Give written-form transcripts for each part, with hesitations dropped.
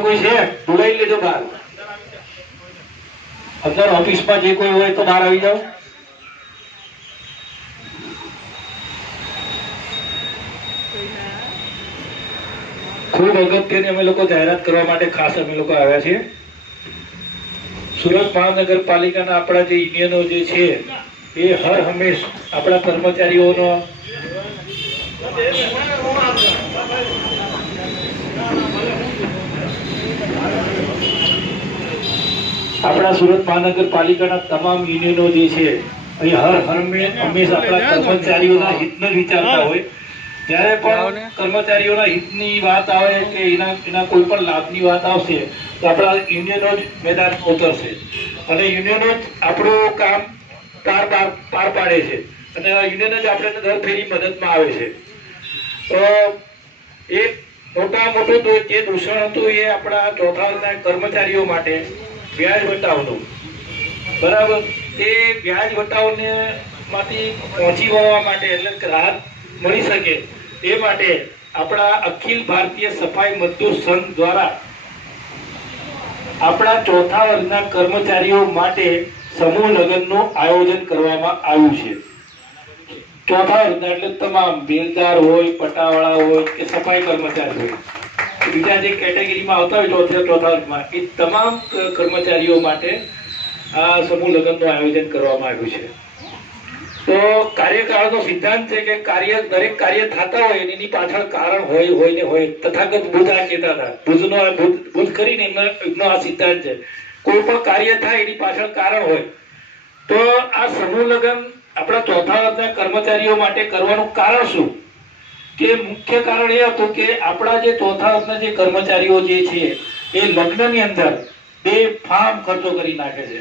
કોઈ છે બોલાવી લેજો બહાર. અંદર ઓફિસમાં જે કોઈ હોય તો બહાર આવી જાઓ. ખૂબ અગત્યની અમે લોકો જાહેરાત કરવા માટે ખાસ અમે લોકો આવ્યા છીએ. સુરત મહાનગરપાલિકાના આપણા જે યુનિયનો જે છે એ હર હંમેશ આપણા કર્મચારીઓનો આપણા સુરત મહાનગરપાલિકાના તમામ યુનિયનો જે છે અહીં હર હંમેશ આપણા કર્મચારીઓના હિતને વિચારતા હોય. જ્યારે પણ કર્મચારીઓના હિતની વાત આવે કે એના કોઈ પણ લાભની વાત આવશે તો આપણા યુનિયનો જ મેદાન ઉતરશે અને યુનિયનો જ આપણું કામ પાર પાડે છે અને યુનિયન જ આપણે દર ફેરી મદદમાં આવે છે. તો એક મોટું જે દૂષણ હતું એ આપણા ચોથા વર્ગના કર્મચારીઓ માટે વ્યાજ વટાવનું. બરાબર, એ વ્યાજ વટાવને માંથી પહોંચી વળવા માટે એટલે રાહત મળી શકે એ માટે આપણા અખિલ ભારતીય સફાઈ મજદૂર સંઘ દ્વારા આપણા ચોથા વર્ગના કર્મચારીઓ માટે સમૂહ લગ્નનું આયોજન કરવામાં આવ્યું છે. ચોથા વર્ગના એટલે તમામ બેલદાર હોય, પટાવાળા હોય કે સફાઈ કર્મચારી હોય, બીજા જે કેટેગરીમાં આવતા હોય ચોથા વર્ગમાં, એ તમામ કર્મચારીઓ માટે આ સમૂહ લગ્નનું આયોજન કરવામાં આવ્યું છે. તો કાર્યકાળનો સિદ્ધાંત છે કે દરેક કાર્ય થતા હોય એની પાછળ કારણ હોય ને હોય. તથાગત બુદ્ધ આ કહેતા હતા, બુદ્ધ કરીને એમનો આ સિદ્ધાંત છે. કોઈ પણ કાર્ય થાય એની પાછળ કારણ હોય. તો આ સમૂહ લગ્ન આપણા ચોથા વર્ગના કર્મચારીઓ માટે કરવાનું કારણ શું? કે મુખ્ય કારણ એ હતું કે આપણા જે ચોથા વર્ગના જે કર્મચારીઓ જે છે એ લગ્નની અંદર બેફામ ખર્ચો કરી નાખે છે.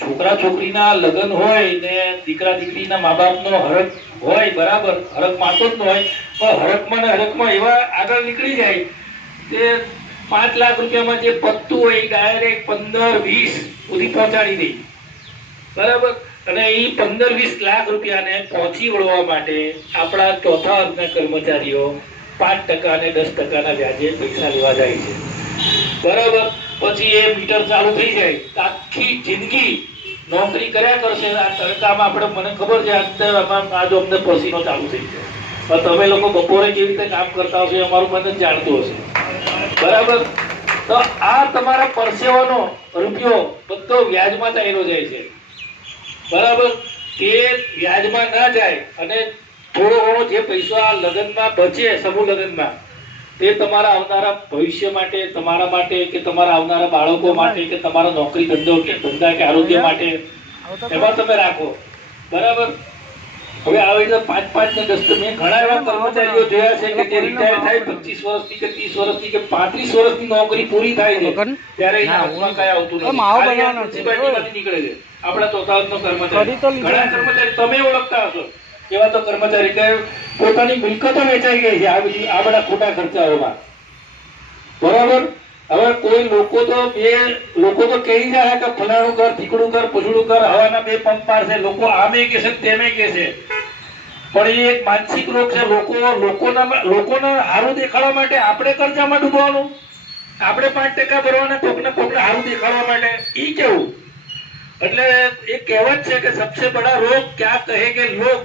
છોકરા છોકરીના લગ્ન હોય ને દીકરા દીકરીના મા બાપનો હરખ હોય, બરાબર, હરખ માતો જ ન હોય, પણ હરખમાં એવા આગળ નીકળી જાય તે 5 લાખ રૂપિયામાં જે પત્તું હોય ડાયરેક્ટ 15-20 સુધી પહોંચાડી દે. બરાબર, અને એ 15-20 લાખ રૂપિયાને પહોંચી વળવા માટે આપણા ચોથા વર્ગના કર્મચારીઓ 5% અને 10% વ્યાજે પૈસા લેવા જાય છે. બરાબર, પછી એ મીટર ચાલુ થઈ જાય આખી જિંદગી નોકરી કર્યા કરશે. આ તડકામાં આપણે, મને ખબર છે આજે અમને પસીનો ચાલુ થઈ જાય, તમે લોકો બપોરે કેવી રીતે કામ કરતા હશો અમારું મન જ જાણતું હશે. બરાબર, તો આ તમારા પરસેવાનો રૂપિયો બધો વ્યાજમાં ચાલ્યો જાય છે. બરાબર, એ વ્યાજમાં ના જાય અને થોડો ઘણો જે પૈસા લગ્નમાં બચે સમૂહ લગ્નમાં તે તમારા આવનારા ભવિષ્ય માટે, તમારા માટે કે તમારા આવનારા બાળકો માટે કે તમારા નોકરી ધંધા કે આરોગ્ય માટે એમાં તમે રાખો. બરાબર, હવે આવી રીતે 5-5 ને 10 મેં ઘણા એવા કર્મચારીઓ જોયા છે કે જે રિટાયર થાય 25 વર્ષથી કે 30 વર્ષથી કે 35 વર્ષની નોકરી પૂરી થાય છે ત્યારે એના હાથમાં કઈ આવતું નથી, મ્યુનિસિપાલિટીમાંથી નીકળે છે. આપણા ચોથા વર્ગનો કર્મચારી, ઘણા કર્મચારી તમે ઓળખતા હશો એવા તો કર્મચારી કે પોતાની મિલકતો વેચાઈ ગઈ છે આ બધા ખોટા ખર્ચાઓમાં. બરાબર, હવે કોઈ લોકો તો કહી જાય કે ફલાણું કર, ઠીકડું કર, પૂછડું કર, હવાના 2 પંપ મારશે. લોકો આમે કે છે તેમે કે છે, પણ એ એક માનસિક રોગ છે. લોકોને સારું દેખાડવા માટે આપણે કર્જામાં ડૂબવાનું, આપણે 5% ભરવાના કોકને સારું દેખાડવા માટે. ઈ કેવું? એટલે એ કહેવત છે કે સબસે બડા રોગ ક્યા કહે કે લોગ